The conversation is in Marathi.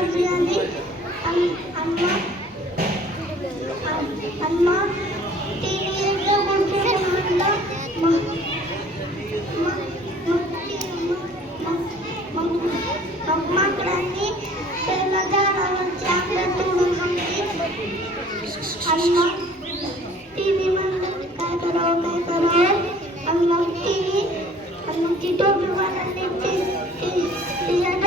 बाजी आली अम्मा तिने एकदा गुडघ्याने म्हणलं मग माकडांनी त्याला झाडावरची आकडं तोडून हाणली आणि मग तिने म्हणलं काय करावं आणि मग ती टोपीवाल्याने तिच्या